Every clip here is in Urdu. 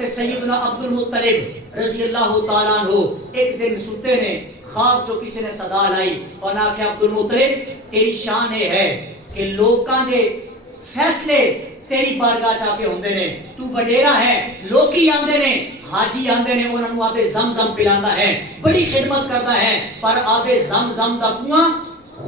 حضرت سیدنا عبد المطلب رضی اللہ تعالیٰ عنہ ایک دن ستے نے خواب جو کسی نے صدا لائی اور نہ کہ عبد المطلب تیری شان یہ ہے کہ لوکاں دے فیصلے تیری بارگاہ چاہ کے ہوندے نے، تو وڈیرا ہے، لوکی آندے نے، حاجی آندے نے، انہوں نے آبے زمزم پلاتا ہے، بڑی خدمت کرتا ہے، پر آبے زمزم دا کنواں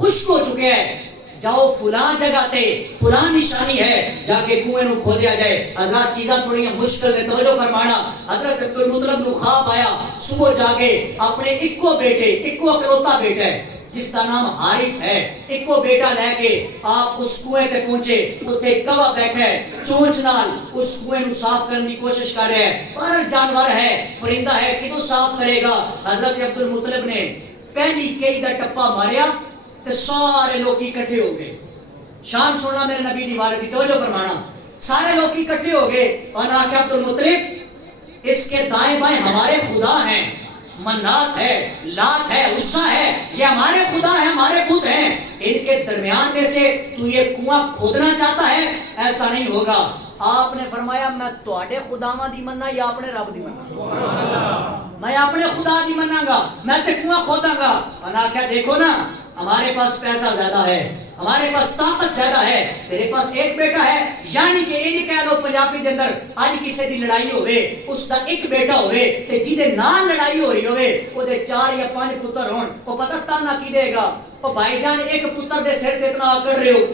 خشک ہو چکے ہیں، جاؤ فلاں جگہ تے فلاں نشانی ہے، جا کے کنویں نو کھو دیا جائے۔ حضرات چیزاں تھوڑی مشکل نے، توجہ فرمانا۔ حضرت عبد المطلب نو خواب آیا، صبح جا کے اپنے اکو بیٹے، اکو اکلوتا بیٹا ہے جس کا نام حارث ہے، اکو بیٹا لے کے آپ اس کنویں تے پہنچے، اتنے کوا بیٹھا ہے، چونچ نال اس کنویں نو صاف کرنے کی کوشش کر رہے ہیں، پر جانور ہے، پرندہ ہے، کدوں صاف کرے گا؟ حضرت عبد المطلب نے پہلی کئی دا ٹپا ماریا تے سارے لوگ اکٹھے ہو گئے۔ شان سننا میرے نبی دی بارے دی، توجہ فرمانا۔ سارے لوگ اکٹھے ہو گئے اور نہ کہ عبد المطلب اس کے دائیں بائیں ہمارے خدا ہیں، منات ہے، لات ہے، عزا ہے، یہ ہمارے خدا ہے، ہمارے بت ہیں، ان کے درمیان میں سے تو یہ کنواں کھودنا چاہتا ہے؟ ایسا نہیں ہوگا۔ آپ نے فرمایا میں تواڈے خداواں دی مننا یا اپنے رب دی مننا؟ میں اپنے خدا دی مننا گا، میں تے کنواں کھودا گا۔ انا کیا دیکھو نا، ہمارے پاس پیسہ زیادہ ہے، ہمارے پاس طاقت زیادہ ہے، تیرے پاس ایک بیٹا ہے، یعنی کہ یہ کہہ لو پنجابی دے اندر آج کسی دی لڑائی ہوئے، اس دا ایک بیٹا ہوئے تے جی دے نال لڑائی ہو رہی ہوئے، وہ دے 4 یا 5 پتر ہون، وہ پتہ تانا کی دے گا؟ وہ بھائی جان ایک پتر دے سر تے اتنا آکڑ رہے ہو،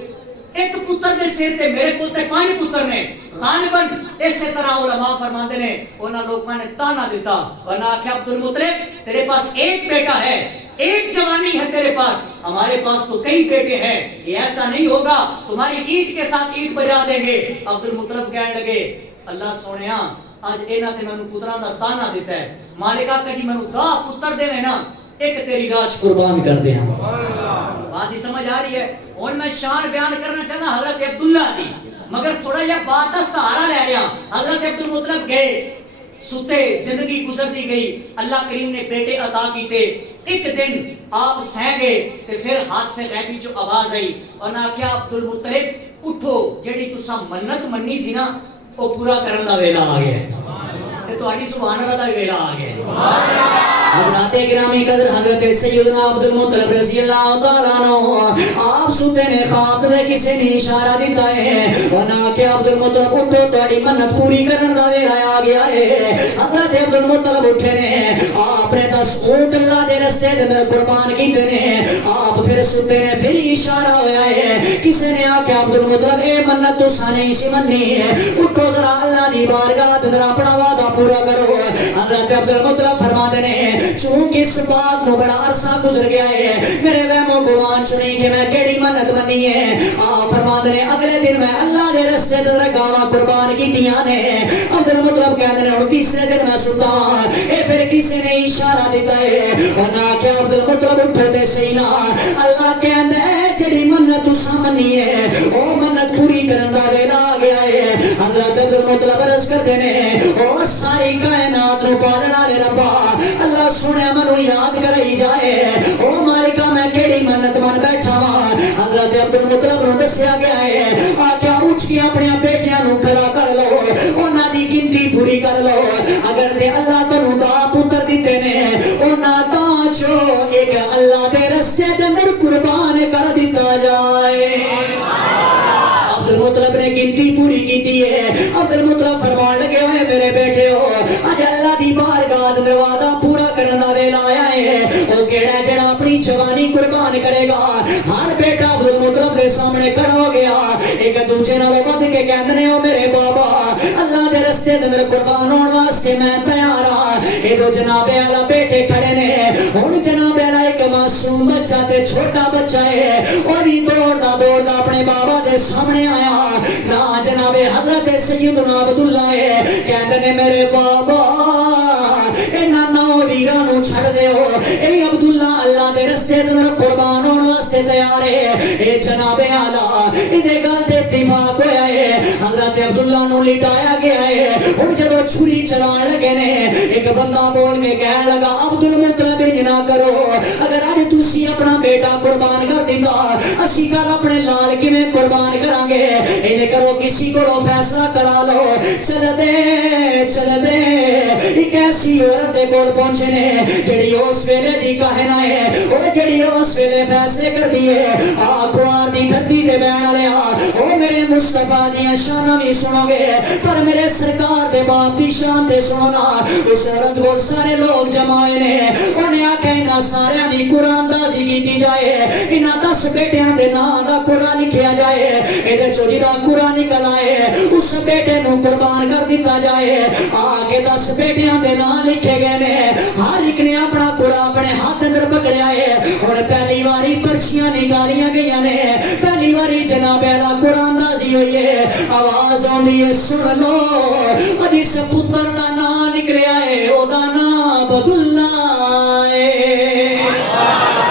ایک پتر دے سر تے میرے کول تے 5 پتر نے۔ غالباً اسی طرح علماء فرماتے ہیں انہاں لوگوں نے تانا دیتا، ورنہ آخیا عبد المطلب تیرے پاس ایک بیٹا ہے، ایک جوانی ہے تیرے پاس، ہمارے پاس تو کئی بیٹے ہیں، یہ ایسا نہیں ہوگا، تمہاری اینٹ کے ساتھ اینٹ بجا دیں گے۔ عبد المطلب کہنے لگے اللہ سونیا آج اینا تے مینوں پتراں دا تانا دیتا ہے، مالکا کدی مینوں 10 پتر دے نا، ایک تیری راج قربان کر دے ہاں۔ بات ہی سمجھ آ رہی ہے؟ اور میں شان بیان کرنا چاہنا حضرت عبداللہ دی، مگر تھوڑا یہ بات کا سہارا لے رہا۔ حضرت عبد المطلب گئے، ستے، زندگی گزرتی گئی، اللہ کریم نے بیٹے عطا کیتے۔ ایک دن آپ سہ گئے تے پھر ہاتھ سے غیبی جو آواز آئی اور نہ کیا عبد المطلب اٹھو، جڑی تساں منت منی سی نا وہ پورا کرن دا ویلا آ گیا ہے، تے تہاڈی سبحان اللہ دا ویلا آ گیا ہے۔ حضرات گرامی قدر حضرت سیدنا عبد المطلب رضی اللہ تعالیٰ عنہ آپ ستے نے خواب میں کسی نے اشارہ دیتا ہے ورنہ کہ عبد المطلب اٹھو تہاڈی منت پوری کرن دا ویلا آ گیا ہے۔ حضرت عبد المطلب اٹھے نے، آپ نے 10 اونٹ اللہ دے رستے دے اندر قربان کیتے نے، آپ پھر ستے نے، پھر اشارہ ہویا ہے، کسی نے آکھیا عبد المطلب اے منت تساں نہیں سی مننی ہے، اٹھو ذرا اللہ دی بارگاہ دے اندر اپنا وعدہ پورا کرو۔ حضرت عبد المطلب فرماتے ہیں چونکہ اس بات کو بڑا عرصہ گزر گیا ہے، میرے وہم و گمان چنی کہ میں کیڑی منت منی ہے۔ آپ فرماتے ہیں اگلے دن میں اللہ دے رستے دے گاواں قربان کیتیاں نے۔ عبد المطلب کہتے ہیں اور تیسرے دن میں ستا اے پھر کسی نے اشارہ دیتا ہے اور نہ کہ عبد المطلب اٹھے تے صحیح نہ، اللہ کہتا ہے جڑی منت تساں منی ہے او منت پوری کرن دا ویلا آ گیا ہے۔ حضرت عبد المطلب عرض کرتے ہیں او ساری کائنات نو پالن والے ربا اللہ سنے منو یاد کرائی جائے، او مالکا میں کیڑی منت من بیٹھا وا۔ حضرت عبد المطلب نو دسیا گیا ہے آکھیا اٹھ کے اپنے بیٹیاں نو کھڑا کر لو، انہاں دی گنتی پوری کر لو، اگر تے اللہ تنو 10 پتر دیتے نے انہاں دا چو ایک اللہ دے رستے دے اندر قربان کر دیتا جائے۔ عبد المطلب نے گنتی پوری کیتی ہے۔ عبد المطلب فرمان لگے ہوئے میرے بیٹے ہو اج اللہ دی بارگاہ دے وعدہ پورا کرن دا ویلا آیا ہے، او کیڑا جڑا اپنی جوانی قربان کرے گا۔ ہر بیٹا عبد المطلب دے سامنے کھڑا ہو گیا، ایک دوسرے نال ود کے کہندے نے او میرے بابا اللہ دے رستے دے اندر قربان ہون واسطے میں تیار ہاں۔ اے دو جناب والا بیٹے کھڑے نے، ہن جناب والا ایک معصوم بچہ تے چھوٹا بچہ ہے، او بھی دوڑدا دوڑدا اپنے بابا دے سامنے آیا۔ نا جناب حضرت سیدنا عبداللہ ہے، کہندے نے میرے بابا انہاں نو ویراں نو چھڑ دیو، اے عبداللہ اللہ دے رستے دے اندر قربان ہون واسطے تیار ہے۔ اے جناب اعلی ایدے گل تے اتفاق ہویا ہے، حضرت عبداللہ نو لٹایا گیا ہے۔ ہن جدوں چھری چلان لگے نے ایک بندہ بول کے کہن لگا عبد المطلب انج نہ کرو اگر اج تسی اپنا بیٹا قربان کر دیتا اسی کل اپنے لال کیویں قربان کران گے انج کرو کسی کو فیصلہ کرا لو چل دے ایک ایسی عورت دے کول پہنچے نے جڑی اس ویلے دی کہنا ہے او جڑی اس ویلے فیصلے کر دیے اخبار دی دھرتی تے بہن والے او میرے مصطفیٰ دیاں شاناں بھی سنو گے پر میرے سرکار دے باپ دی شان تے سنو نا اس عورت کول سارے لوگ جمع ہوئے نے انہیں آکھیا انہاں ساریاں دی قرآن دازی کیتی جائے انہاں 10 بیٹیاں دے نام دا قرآن لکھیا جائے اے جو جدا قرآن نکل آئے اس بیٹے نو قربان کر دیتا جائے آگے 10 بیٹیاں دے نام لکھے گئے نے ہر ایک نے اپنا قرآن اپنے ہاتھ اندر پکڑیا ہے اور پہلی واری پرچیاں نکالیاں گئیاں نے پہلی واری جناب اعلیٰ قرآن دازی ہوئی ہے آواز آندی ہے سن لو اور اس پتر دا نام نکلیا ہے او دا نام عبداللہ ہے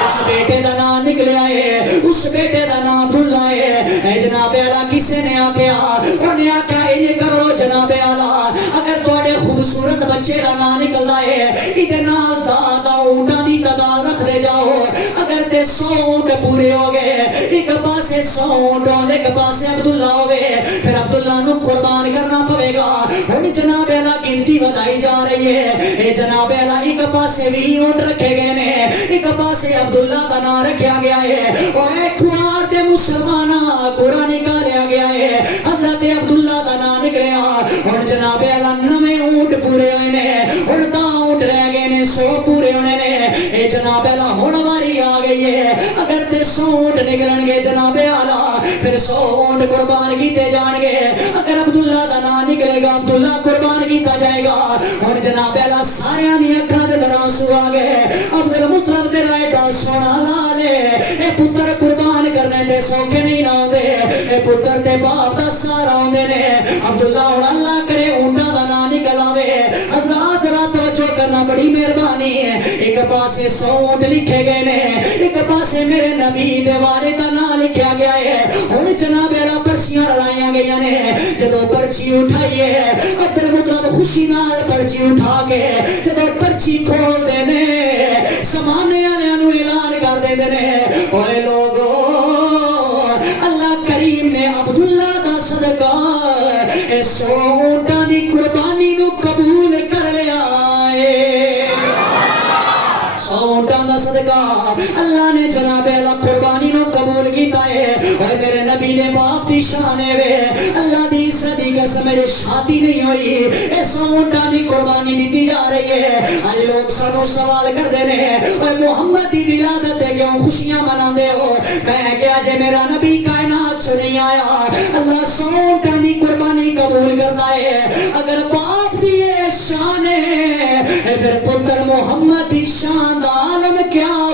اس بیٹے دا نام نکلیا ہے اس بیٹے دا نام عبداللہ ہے اے جناب اعلیٰ کسے نے آکھیا انہیں آکھیا انہیں کرو جناب اعلیٰ اگر تواڈے خوبصورت بچے دا نام نکلدا ہے ایدے نال دا اونٹاں دی تعداد رکھ دے جاؤ اگر تے 100 اونٹ پورے ہو گئے ایک پاسے 100 اونٹ اور ایک پاسے عبداللہ ہوئے پھر عبداللہ نو قربان کرنا پڑے گا ہن جناب اعلیٰ گنتی ودائی جا رہی ہے اے جناب اعلیٰ ایک پاسے 20 اونٹ رکھے گئے نے ایک پاسے عبداللہ دا نام رکھیا گیا ہے اور ایک خوار دے مسلماناں قرآن نکالیا گیا ہے حضرت عبداللہ دا نام نکلیا ہن جناب اعلیٰ 90 اونٹ پورے ہوئے نے ہن 10 اونٹ رہ گئے نے 100 پورے ہونے نے اے جناب اعلیٰ ہن واری آ گئی ہے اگر تے 100 اونٹ نکلن گے جناب اعلیٰ پھر 100 اونٹ قربان کیتے جان گے اگر عبداللہ دا نام نکلے گا عبداللہ قربان کیتا جائے گا ہن جناب اعلیٰ ساریاں دی اکھاں دے آنسو آ گئے عبدالمطلب تیرا ایڈا سونا لال ہے اے پتر قربان کرنے تے سوکھے نہیں نہ ہوندے اے پتر تے باپ دا سارا ہوندے نے عبداللہ ہن اللہ کرے اونٹاں دا نام نکل آوے حضرات ذرا توجہ کرنا بڑی مہربانی ہے ایک پاسے 100 اونٹ لکھے گئے نے ایک پاسے میرے نبی دے والد دا نام لکھیا گیا ہے ہن جناب اعلیٰ پرچیاں لائیاں گئیاں نے جدوں پرچی اٹھائی ہے عبدالمطلب خوشی نال پرچی اٹھا کے جدوں پرچی کھول دے نے سمانے والےاں نو اعلان کر دے نے اوے لوگو اللہ کریم نے عبداللہ دا صدقہ 100 اونٹاں دی قربانی نو قبول کر لیا ہے 100 اونٹاں دا صدقہ اللہ نے جناب اعلیٰ قربانی نو قبول کیتا ہے اور میرے نبی دے باپ دی شان ہے اللہ دی عزت دی قسم میرے شادی نہیں ہوئی 100 اونٹاں دی قربانی دیتی جا رہی ہے آج لوگ سانو سوال کر دے نے اور محمد دی ولادت دے کیوں خوشیاں مناندے ہو میں کہا جے میرا نبی کائنات چ نہیں آیا اللہ 100 اونٹاں دی قربانی قبول کرتا ہے اگر باپ دی شان ہے پھر پتر محمد دی شان دا عالم کیا